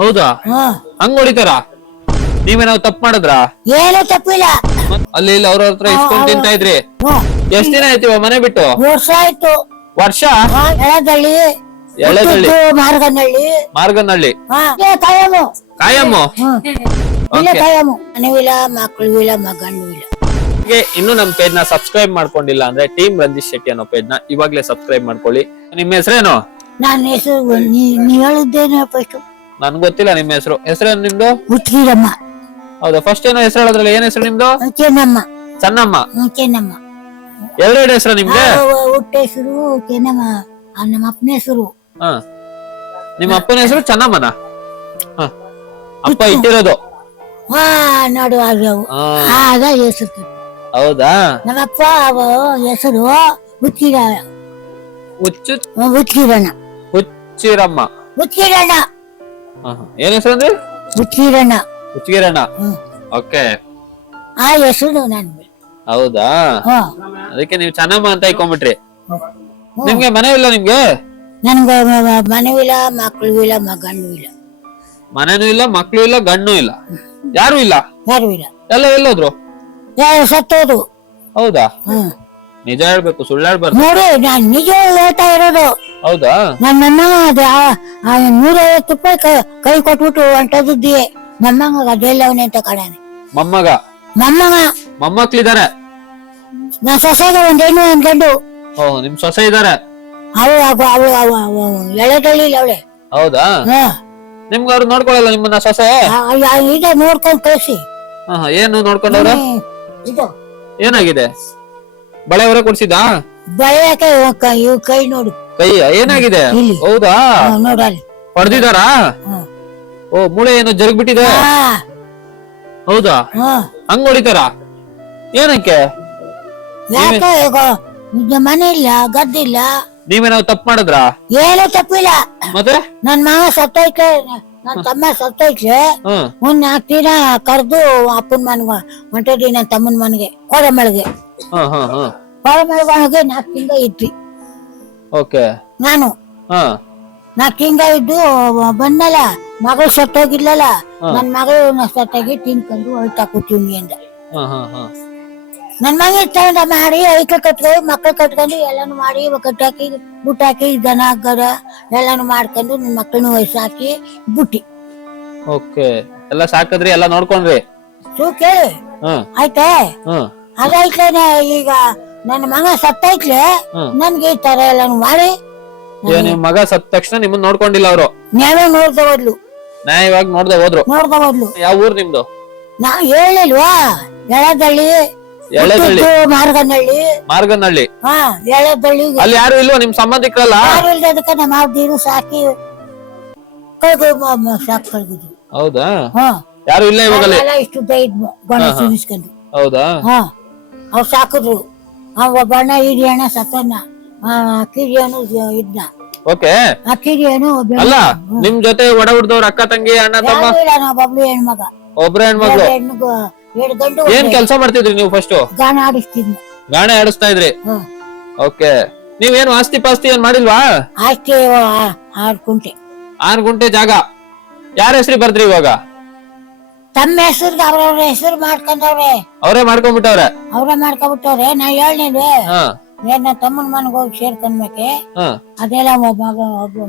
ಹೌದಾ? ಹಂಗ್ ಹೊಡಿತಾರ? ನೀವೇನಾವ್ ತಪ್ಪು ಮಾಡಿದ್ರ? ಏನೂ ತಪ್ಪಿಲ್ಲ. ಅಲ್ಲಿ ಇಲ್ಲಿ ಅವ್ರ ಹತ್ರ ಇಸ್ಕೊಂಡ್ ತಿಂತಾ ಇದ್ರಿ? ಎಷ್ಟ್ ದಿನ ಆಯ್ತಿವ ಮನೆ ಬಿಟ್ಟು? ವರ್ಷ ಆಯ್ತು. ವರ್ಷ? ಎಳದಳ್ಳಿ, ಎಳೆದಳ್ಳಿ, ಮಾರ್ಗನಹಳ್ಳಿ. ಮಾರ್ಗನಹಳ್ಳಿ ಕಾಯಮು ಕಾಯಮ್ಮು. ಇಲ್ಲ ಕಾಯಮು. ಮನೆವಿಲ್ಲ, ಮಕ್ಕಳು ಇಲ್ಲ, ಮಗನೂ ಇಲ್ಲ. ಇನ್ನು ನಮ್ ಪೇಜ್ ನ ಸಬ್ಸ್ಕ್ರೈಬ್ ಮಾಡ್ಕೊಂಡಿಲ್ಲ ಅಂದ್ರೆ ಟೀಮ್ ರಂಜಿತ್ ಶೆಟ್ಟಿ ಅನ್ನೋ ಪೇಜ್ ನ ಇವಾಗ್ಲೇ ಸಬ್ಸ್ಕ್ರೈಬ್ ಮಾಡ್ಕೊಳ್ಳಿ. ನಿಮ್ ಹೆಸರೇನು? ನನ್ನ ಹೆಸರು ನೀವ್ ಹೇಳಿದ್ದೇನೆ ಫಸ್ಟ್. ನನ್ಗೆ ಗೊತ್ತಿಲ್ಲ ನಿಮ್ಮ ಹೆಸರು. ಹೆಸರೇನು ನಿಮ್ದು? ಹುಚ್ಚಿರಮ್ಮ. ಹೌದಾ? ಫಸ್ಟ್ ಏನೋ ಹೆಸರು ಹೇಳೋದ್ರಲ್ಲ, ಏನ್ ಹೆಸರು ನಿಮ್ದು? ಚೆನ್ನಮ್ಮ. ಚೆನ್ನಮ್ಮ. ಚೆನ್ನಮ್ಮ. ಎರಡೆರಡು ಹೆಸರು ನಿಮ್ಗೆ? ಹುಟ್ಟ ಹೆಸರು ಚೆನ್ನಮ್ಮ, ನಮ್ಮ ಅಪ್ಪನ ಹೆಸರು. ನಿಮ್ಮ ಅಪ್ಪನ ಹೆಸರು ಚೆನ್ನಮ್ಮನ? ಅಪ್ಪ ಇಟ್ಟಿರೋದು? ನೋಡು ಅದ ಹೆಸರು. ಹೌದಾ? ನಮ್ಮಪ್ಪ ಹೆಸರು ಹುಚ್ಚಿರ ಹುಚ್ಚಿರಣ್ಣ. ಹುಚ್ಚಿರಮ್ಮ. ಹುಚ್ಚಿರಣ್ಣ. ಏನ್ ಹೆಸರು ಅಂದ್ರೆ? ಹುಚ್ಚಿರಣ್ಣ. ಹುಚ್ಚಿರಣ್ಣ. ಓಕೆ. ಆ ಹೆಸರು ನನ್. ಹೌದಾ? ಅದಕ್ಕೆ ನೀವು ಚೆನ್ನಮ್ಮ ಅಂತ ಇಟ್ಕೊಂಡ್ಬಿಟ್ರಿ. ನಿಮ್ಗೆ ಮನೆ ಇಲ್ಲ? ನಿಮ್ಗೆ ನನ್ಗೆ ಮನೆಯೂ ಇಲ್ಲ, ಮಕ್ಕಳು ಇಲ್ಲ, ಮಗನೂ ಇಲ್ಲ. ಮನೆನೂ ಇಲ್ಲ, ಮಕ್ಳು ಇಲ್ಲ, ಗಂಡು ಇಲ್ಲ, ಯಾರು ಇಲ್ಲ? ಯಾರು ಇಲ್ಲ. ಎಲ್ಲ ಎಲ್ಲೋದ್ರು? ಸತ್ತೋದು. ಹೌದಾ? ನಿಜ ಹೇಳ್ಬೇಕು, ಸುಳ್ಳು ಹೇಳ್ಬಾರ್ದು. ನೋಡಿ, ನಾನ್ ನಿಜ ಹೇಳ್ತಾ ಇರೋದು. ಹೌದಾ? ನನ್ನ 150 ರೂಪಾಯಿ ಕೈ ಕೊಟ್ಬಿಟ್ಟು ಹೊಂಟೋದಿದ್ದಿ. ಮೊಮ್ಮಗ ಅದೆಲ್ಲವನೇ ಅಂತ ಕಾಣಾನೆ. ಮೊಮ್ಮಗ? ಮೊಮ್ಮಕ್ಳಿದಾರೆ? ನಾ ಸೊಸೆಗೆ ಒಂದ್ ಹೆಣ್ಣು ಒಂದ್ ಗಂಡು. ನಿಮ್ ಸೊಸೆ ಇದಾರೆ? ಅವಳು ಎಳೆದಳ್ಳಿ ಅವಳೆ. ಹೌದಾ? ನಿಮ್ಗೆ ಅವ್ರು ನೋಡ್ಕೊಳಲ್ಲ ನಿಮ್ಮನ್ನ ಸೊಸೆ? ಈಗ ನೋಡ್ಕೊಂಡ್ ಕಳ್ಸಿ. ಏನು ನೋಡ್ಕೊಂಡವ್ರ? ಏನಾಗಿದೆ? ಬಳೆ ಹೊರ ಕೊಡ್ಸಿದ? ಬಳೆ ಕೈ ನೋಡು. ಕೈ ಏನಾಗಿದೆ? ಹೌದಾ? ನೋಡಲ್ಲಿ ಹೊಡೆದಿದಾರ? ಮೂಳೆ ಏನೋ ಜರುಗ್ ಬಿಟ್ಟಿದೆ? ಹೌದಾ? ಹಂಗ್ ಹೊಡಿತಾರ? ಏನಕ್ಕೆ? ಯಾಕೆ? ಮನೆ ಇಲ್ಲ, ಗದ್ದಿಲ್ಲ. ನೀವೇನಾವ್ ತಪ್ಪು ಮಾಡಿದ್ರ? ಏನೂ ತಪ್ಪಿಲ್ಲ. ಮತ್ತೆ ನನ್ ಮಗ ಸತ್ತೈತೆ, ನನ್ ತಮ್ಮ ಸತ್ತೈತೆ. ಒಂದ್ 4 ದಿನ ಕರ್ದು ಅಪ್ಪನ ಮನ್ಗ ಹೊಂಟದಿ, ನನ್ ತಮ್ಮನ ಮನೆಗೆ ಕೋರಮಳೆಗೆ. ಕೋರಮಳೆಗೆ 4 ತಿಂಗಳ ಇದ್ವಿ. ನಾನು 4 ತಿಂಗಳ ಇದ್ದು ಬಂದಲ್ಲ. ಮಗಳು ಸತ್ತೋಗಿರ್ಲಲ್ಲ, ನನ್ ಮಗಳು ಸತ್ತಾಗಿ ತಿನ್ಕೊಂಡು ಹೋಯ್ತಾ ಕೂತೀವಿ ಅಂದ. ನನ್ ಮಗ ತಗೊಂಡ ಮಾಡಿ ಐಕ್ಳು ಕಟ್ಕೊಂಡು ಮಕ್ಳು ಕಟ್ಕೊಂಡು ಎಲ್ಲಾನು ಮಾಡಿ ಕಟ್ಟಾಕಿ ಬುಟ್ಟಾಕಿ ದನ ಗರ ಎಲ್ಲಾನು ಮಾಡ್ಕೊಂಡು ನಿನ್ ಮಕ್ಳನ್ನ ವಯಸ್ಸಾಕಿ ಬುಟ್ಟಿ. ಎಲ್ಲ ಸಾಕದ್ರಿ, ಎಲ್ಲ ನೋಡ್ಕೊಂಡ್ರಿ? ಕೇಳಿ ಆಯ್ತಾ? ಅದಾಯ್ತೇನೆ. ಈಗ ನನ್ನ ಮಗ ಸತ್ತೈತ್ಲೆ, ನನ್ಗೆ ಈ ತರ ಎಲ್ಲಾನು ಮಾಡಿ. ನಿಮ್ ಮಗ ಸತ್ತ ತಕ್ಷಣ ನಿಮ್ಮನ್ನ ನೋಡ್ಕೊಂಡಿಲ್ಲ ಅವರು? ನಾವೇ ನೋಡ್ದ ಹೋದ್ಲು. ನ್ಯಾಯವಾಗಿ ನೋಡ್ದ ಹೋದ್ರು? ನೋಡ್ದ ಹೋದ್ಲು. ಯಾವ ಊರ್ ನಿಮ್ದು? ನಾ ಹೇಳಿಲ್ವಾ? ಎಳದಳ್ಳಿ, ಮಾರ್ಗನಹಳ್ಳಿ. ಮಾರ್ಗನಹಳ್ಳಿ? ಎಳದಳ್ಳಿ. ಅಲ್ಲಿ ಯಾರು ಇಲ್ವಾ ನಿಮ್ ಸಂಬಂಧಿಕರಲ್ಲ? ಯಾರು ಇಲ್ದದಕ್ಕೆ ನಮ್ಮ ಅವ್ರು ಸಾಕಿ ಕಳ್ದಿದ್ರು. ಹೌದಾ? ಯಾರು ಇಲ್ಲ ಇವಾಗಲೇ? ಇಷ್ಟು ಇದ್ವು ಗಣೇಶ ಇಸ್ಕೊಂಡು. ಹೌದಾ? ಅವ್ರು ಸಾಕಿದ್ರು. ಬಣ್ಣ ಹಿರಿಯಣ್ಣ ಸತ್ತಣ್ಣ, ಕಿರಿಯನು ಇದ್ನ. ಕಿರಿಯನು ಅಲ್ಲ, ನಿಮ್ ಜೊತೆ ಒಡ ಹುಡ್ದವ್ರ ಅಕ್ಕ ತಂಗಿ ಅಣ್ಣ ತಮ್ಮ? ಒಬ್ಳು ಹೆಣ್ಮಗ, ಒಬ್ರು ಹೆಣ್ಮಗಳು. ಏನ್ ಕೆಲ್ಸ ಮಾಡ್ತಿದ್ರಿ ನೀವು ಫಸ್ಟ್? ಗಾಣ ಆಡಿಸ್ತಿದ್ನ. ಗಾಣ ಆಡಿಸ್ತಾ ಇದ್ರಿ? ನೀವೇನು ಆಸ್ತಿ ಪಾಸ್ತಿ ಏನ್ ಮಾಡಿಲ್ವಾ? ಆಸ್ತಿ 6 ಗುಂಟೆ. 6 ಗುಂಟೆ ಜಾಗ ಯಾರ ಹೆಸರಿ ಬರ್ದ್ರಿ ಇವಾಗ? ತಮ್ಮ ಹೆಸರು ಅವ್ರವ್ರ ಹೆಸರು ಮಾಡ್ಕೊಂಡವ್ರೆ. ಅವರೇ ಮಾಡ್ಕೊಂಡ್ಬಿಟ್ಟವ್ರೆ? ಅವ್ರೇ ಮಾಡ್ಕೊಂಡ್ಬಿಟ್ಟವ್ರೆ. ನಾ ಹೇಳಿದ್ವಿ ನನ್ನ ತಮ್ಮನ ಮನೆಗೆ ಹೋಗಿ ಸೇರ್ಕೊಂಡ್ಬೇಕೆ. ಅದೆಲ್ಲ ಒಬ್ಬ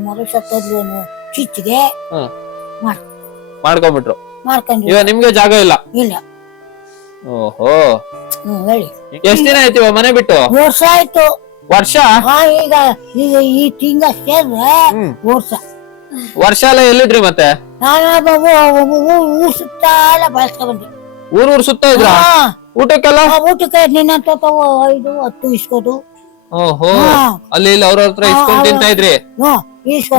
ಮಗ ಸತ್ತೋದ್ಲು ಚಿಚ್ಚಿಗೆ ಮಾಡ್ಕೊಂಡ್ಬಿಟ್ರು. ಮಾಡ್ಕೊಂಡ್ವಿ. ಇವಾಗ ನಿಮ್ಗೆ ಜಾಗ ಇಲ್ಲ? ಇಲ್ಲ. ಓಹೋ. ಹೇಳಿ. ಎಷ್ಟ್ ದಿನ ಆಯ್ತು ಮನೆ ಬಿಟ್ಟು? ವರ್ಷ ಆಯ್ತು. ವರ್ಷ? ಈಗ ಈ ತಿಂಗ ಸೇರ್ರೆ ವರ್ಷ. ವರ್ಷ ಎಲ್ಲ ಎಲ್ಲಿದ್ರಿ ಮತ್ತೆ? ಊರ್ ಸುತ್ತ ಎಲ್ಲ ಬಳಸ್ಕೊಂಡ್ ಬಂದ್ವಿ. ಊರ್ ಸುತ್ತ ಇದ್ರ? ಊಟಕ್ಕೆಲ್ಲ? ಊಟಕ್ಕೆ ನಿನ್ನ 5, 10 ಇಸ್ಕೋದು. ಓಹೋ. ಅಲ್ಲಿ ಇಲ್ಲಿ ಅವ್ರ ಹತ್ರ ಇಸ್ಕೊಂಡ್ ತಿಂತಾ ಇದ್ರಿ?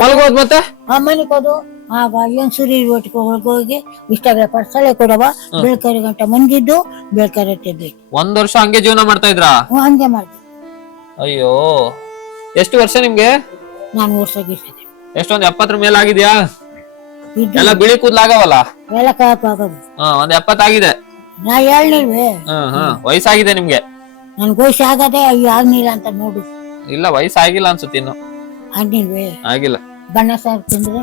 ಮಲ್ಗೋದ್ ಮತ್ತೆ? ಮನಿಕೋದು. ಆಗ ಹೆಂಗಸೂರಿ ಒಟ್ಟಿಗೆ ಹೋಗಿ ಇಷ್ಟಾಗ ಪರ್ಸಲೆ ಕೊಡವ ಬೆಳ್ಕರೆ ಗಂಟ ಮಂದಿದ್ದು ಬೆಳ್ಕರೆ ತಿದ್ವಿ. 1 ವರ್ಷ ಹಂಗೆ ಜೀವನ ಮಾಡ್ತಾ ಇದ್ರ? ಹಂಗೆ ಮಾಡ್ತೀವಿ. ಅಯ್ಯೋ, ಎಷ್ಟು ವರ್ಷ ನಿಮ್ಗೆ? ನಾನು ವರ್ಷಕ್ಕೆ ಎಷ್ಟೊಂದ್ 70 ಮೇಲೆ ಆಗಿದ್ಯಾ? ಎಲ್ಲ ಬಿಳಿ ಕೂದ್ಲಾಗವಲ್ಲ? ಎಲ್ಲ ಕಾಪಾಗೋದು. ಒಂದ್ 70 ಆಗಿದೆ. ನಾ ಹೇಳಿಲ್ವೇ? ವಯಸ್ಸಾಗಿದೆ ನಿಮ್ಗೆ? ನನ್ ವಯಸ್ಸು ಆಗದೆ ಆಗ್ನಿಲ್ಲ ಅಂತ ನೋಡು. ಇಲ್ಲ, ವಯಸ್ಸಾಗಿಲ್ಲ ಅನ್ಸುತ್ತೆ ಇನ್ನು. ಆಗ್ನಿಲ್ವೇ? ಆಗಿಲ್ಲ. ಬಣ್ಣ ಸಾರ್ ತಿಂದ್ರೆ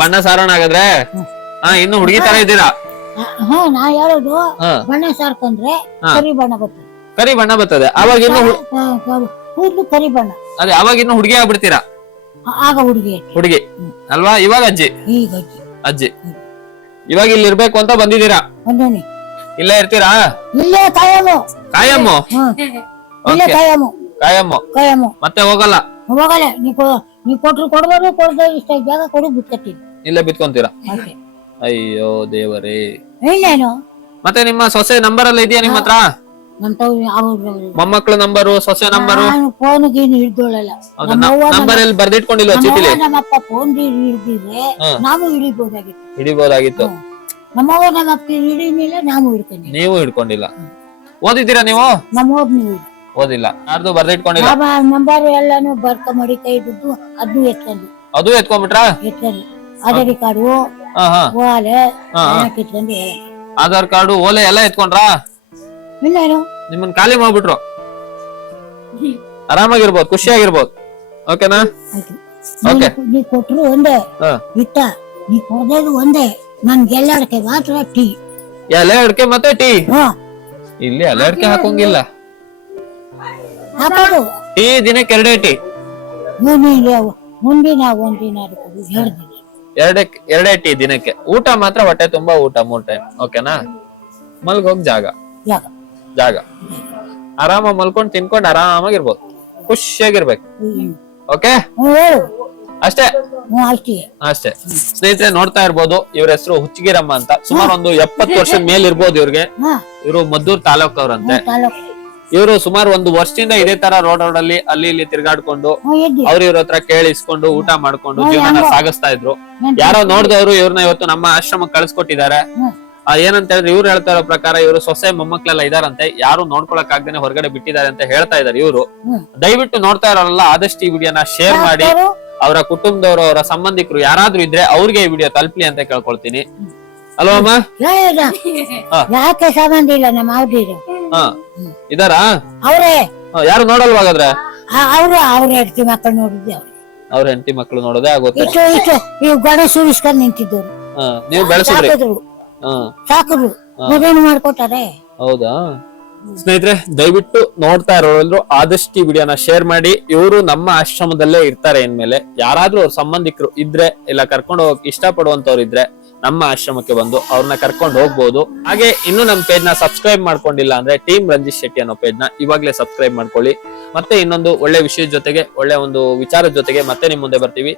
ಬಣ್ಣ ಸಾರೋಣ ಹಾಗಾದ್ರೆ. ಹಾ, ಇನ್ನು ಹುಡುಗಿ ತರ ಇದ್ದೀರಾ? ಹಾ, ನಾ ಹೇಳೋದು ಹಾ. ಬಣ್ಣ ಸಾರ್ಕೊಂಡ್ರೆ ಕರಿ ಬಣ್ಣ ಬರ್ತದೆ. ಕರಿ ಬಣ್ಣ ಬರ್ತದೆ. ಅವಾಗ ಇನ್ನು ಕೂದಲು ಕರಿ ಬಣ್ಣ. ಅದೇ ಅವಾಗ ಇನ್ನು ಹುಡುಗಿ ಆಗ್ಬಿಡ್ತೀರಾ? ಆಗ ಹುಡುಗಿ ಹುಡುಗಿ ಅಲ್ವಾ? ಇವಾಗ ಅಜ್ಜಿ. ಈಗ ಅಜ್ಜಿ ಇವಾಗ ಇಲ್ಲಿ ಇರ್ಬೇಕು ಅಂತ ಬಂದಿದ್ದೀರಾ? ಬಂದೇನಿ. ಇಲ್ಲೇ ಇರ್ತೀರಾ? ಇಲ್ಲೇ ಕಾಯಮು. ಕಾಯಮ್ಮು? ಇಲ್ಲೇ ಕಾಯಮು. ಕಾಯಮ್ಮು ಕಾಯಮು. ಮತ್ತೆ ಹೋಗಲ್ಲ? ಹೋಗಲ್ಲ. ನೀ ಕೊಟ್ರು ಕೊಡ್ಬೋದು, ಕೊಡದೆ ಇಷ್ಟ ಜಾಗ ಕೊಡು, ಬಿಟ್ಕತ್ತೀನಿ. ಇಲ್ಲೇ ಬಿತ್ಕೊಂತೀರಾ? ಅಯ್ಯೋ ದೇವರೇ. ಇನ್ನೇನು ಮತ್ತೆ ನಿಮ್ಮ ಸೊಸೆ ನಂಬರ್ ಎಲ್ಲ ಇದೆಯಾ ನಿಮ್ಮ ಹತ್ರ? ಮೊಮ್ಮಕ್ಳು ನಂಬರು, ಸೊಸೆ ನಂಬರು? ನಾನು ಫೋನ್ ಗೀನು ಹಿಡ್ದೋಳಲ್ಲ. ನಂಬರ್ ಎಲ್ಲಿ ಬರ್ದಿಟ್ಕೊಂಡಿಲ್ವಾ ಚೀಟಿಲಿ? ನಮ್ಮಪ್ಪ ಫೋನ್ ಹಿಡಿದಿದ್ರೆ ನಾವು ಹಿಡಿಬೋದಾಗಿತ್ತು. ಹಿಡಿಬೋದಾಗಿತ್ತು. ನಮ್ಮವ್ವ ನಮ್ಮಪ್ಪ ಹಿಡಿಲಿಲ್ಲ, ನಾವು ಹಿಡ್ಕೊಂಡಿ. ನೀವು ಹಿಡ್ಕೊಂಡಿಲ್ಲ. ಓದಿದ್ದೀರಾ ನೀವು? ನಮ್ಮ ನೀವು ಓದಿಲ್ಲ. ಯಾರ್ದು ಬರ್ದಿಟ್ಕೊಂಡಿಲ್ಲ? ನಂಬರ್ ಎಲ್ಲಾನು ಬರ್ಕ ಮಾಡಿ ಕೈ ಬಿದ್ದು ಅದು ಎತ್ಕೊಂಡು. ಅದು ಎತ್ಕೊಂಡ್ಬಿಟ್ರಾ? ಎತ್ಕೊಂಡು ಆಧಾರ್ ಕಾರ್ಡು, ಓಲೆ ಕಿತ್ಕೊಂಡು. ಆಧಾರ್ ಕಾರ್ಡು, ಓಲೆ ಎಲ್ಲ ಎತ್ಕೊಂಡ್ರಾ? ಇನ್ನೇನು ನಿಮ್ಮನ್ ಖಾಲಿ ಮಾಡ್ಬಿಟ್ರು. ಆರಾಮಾಗಿರ್ಬೋದು, ಖುಷಿಯಾಗಿರ್ಬೋದು. ಓಕೆನಾ? ಓಕೆ. ನೀ ಕೊಟ್ರು ಒಂದೇ ಇಟ್ಟ, ನೀ ಕೊಡೋದು ಒಂದೇ. ನನ್ಗೆಲ್ಲ ಅಡಕೆ ಮಾತ್ರ ಟೀ. ಎಲೆ ಅಡಿಕೆ ಮತ್ತೆ ಟೀ? ಇಲ್ಲಿ ಎಲೆ ಅಡಿಕೆ ಹಾಕೋಂಗಿಲ್ಲ. ಹಾಕೋದು ಟೀ ದಿನಕ್ಕೆ 2 ಟೀ. ಮುಂದಿನ ಒಂದಿನ 2 ದಿನ 2 ಟೀ ದಿನಕ್ಕೆ. ಊಟ ಮಾತ್ರ ಹೊಟ್ಟೆ ತುಂಬಾ ಊಟ 3 ಟೈಮ್. ಓಕೆನಾ? ಮಲ್ಗೋಗ್ ಜಾಗ ಜಾಗ ಆರಾಮ ಮಲ್ಕೊಂಡ್ ತಿನ್ಕೊಂಡ್ ಆರಾಮಾಗಿರ್ಬೋದು, ಖುಷಿಯಾಗಿರ್ಬೇಕು. ಓಕೆ, ಅಷ್ಟೇ ಅಷ್ಟೇ. ಸ್ನೇಹಿತರೆ ನೋಡ್ತಾ ಇರ್ಬೋದು, ಇವ್ರ ಹೆಸರು ಹುಚ್ಚಗಿರಮ್ಮ ಅಂತ. ಸುಮಾರು ಒಂದು 70 ವರ್ಷದ ಮೇಲ್ ಇರ್ಬೋದು ಇವ್ರಿಗೆ. ಇವರು ಮದ್ದೂರ್ ತಾಲೂಕ್ ಅವ್ರಂತೆ. ಇವರು ಸುಮಾರು 1 ವರ್ಷದಿಂದ ಇದೇ ತರ ರೋಡ್ ಅಲ್ಲಿ ಅಲ್ಲಿ ಇಲ್ಲಿ ತಿರ್ಗಾಡ್ಕೊಂಡು ಇವ್ರ ಹತ್ರ ಕೇಳಿಸ್ಕೊಂಡು ಊಟ ಮಾಡ್ಕೊಂಡು ಜೀವನ ಸಾಗಿಸ್ತಾ ಇದ್ರು. ಯಾರೋ ನೋಡ್ದವ್ರು ಇವ್ರನ್ನ ಇವತ್ತು ನಮ್ಮ ಆಶ್ರಮಕ್ಕೆ ಕಳ್ಸಿಕೊಟ್ಟಿದ್ದಾರೆ. ಏನಂತ ಹೇಳಿದ್ರೆ ಇವ್ರು ಹೇಳ್ತಾ ಇರೋ ಪ್ರಕಾರ ಇವರು ಸೊಸೆ ಮೊಮ್ಮಕ್ಳೆಲ್ಲ ಇದಾರಂತೆ, ಯಾರು ನೋಡ್ಕೊಳಕ್ ಆಗ್ದೇನೆ ಹೊರಗಡೆ ಬಿಟ್ಟಿದ್ದಾರೆ ಅಂತ ಹೇಳ್ತಾ ಇದಾರೆ ಇವರು. ದಯವಿಟ್ಟು ನೋಡ್ತಾ ಇರೋಲ್ಲ ಆದಷ್ಟು ಈ ವಿಡಿಯೋನ ಶೇರ್ ಮಾಡಿ, ಅವರ ಕುಟುಂಬದವರು, ಅವರ ಸಂಬಂಧಿಕರು ಯಾರಾದ್ರೂ ಇದ್ರೆ ಅವ್ರಿಗೆ ಈ ವಿಡಿಯೋ ತಲುಪಲಿ ಅಂತ ಕೇಳ್ಕೊಳ್ತೀನಿ. ಅಲ್ವಾ ಅಮ್ಮ? ಯಾಕೆ ಸಂಬಂಧ ಇಲ್ಲ, ನಮ್ಮ ಅವ್ರು ಇದಾರಾ? ಅವ್ರೇ ಯಾರು ನೋಡಲ್ವಾಗಾದ್ರೆ? ಅವ್ರ ಹೆಂಡತಿ ಮಕ್ಕಳು ನೋಡಿದ್ದೆ. ಅವ್ರ ಹೆಂಡತಿ ಮಕ್ಕಳು ನೋಡೋದೇ ಆಗುತ್ತೆ. ಇಷ್ಟು ಗಣೇಶ ಉಳಿಸ್ಕೊಂಡ್ ನಿಂತಿದ್ದವ್ರು. ನೀವು ಬೆಳೆಸಿದ್ರಿ? ಸಾಕಿದ್ರು, ಮದುವೆ ಮಾಡ್ಕೊತಾರೆ. ಹೌದಾ? ಸ್ನೇಹಿತರೆ ದಯವಿಟ್ಟು ನೋಡ್ತಾ ಇರೋರು ಆದಷ್ಟು ಈ ವಿಡಿಯೋನ ಶೇರ್ ಮಾಡಿ. ಇವರು ನಮ್ಮ ಆಶ್ರಮದಲ್ಲೇ ಇರ್ತಾರೆ ಇನ್ಮೇಲೆ. ಯಾರಾದ್ರೂ ಅವ್ರ ಸಂಬಂಧಿಕರು ಇದ್ರೆ, ಇಲ್ಲ ಕರ್ಕೊಂಡು ಹೋಗಕ್ ಇಷ್ಟಪಡುವಂತವ್ರು ಇದ್ರೆ ನಮ್ಮ ಆಶ್ರಮಕ್ಕೆ ಬಂದು ಅವ್ರನ್ನ ಕರ್ಕೊಂಡು ಹೋಗ್ಬೋದು. ಹಾಗೆ ಇನ್ನು ನಮ್ಮ ಪೇಜ್ ನ ಸಬ್ಸ್ಕ್ರೈಬ್ ಮಾಡ್ಕೊಂಡಿಲ್ಲ ಅಂದ್ರೆ ಟೀಮ್ ರಂಜಿತ್ ಶೆಟ್ಟಿ ಅನ್ನೋ ಪೇಜ್ ನ ಇವಾಗ್ಲೇ ಸಬ್ಸ್ಕ್ರೈಬ್ ಮಾಡ್ಕೊಳ್ಳಿ. ಮತ್ತೆ ಇನ್ನೊಂದು ಒಳ್ಳೆ ವಿಷಯದ ಜೊತೆಗೆ, ಒಳ್ಳೆ ಒಂದು ವಿಚಾರದ ಜೊತೆಗೆ ಮತ್ತೆ ನಿಮ್ ಮುಂದೆ ಬರ್ತೀವಿ.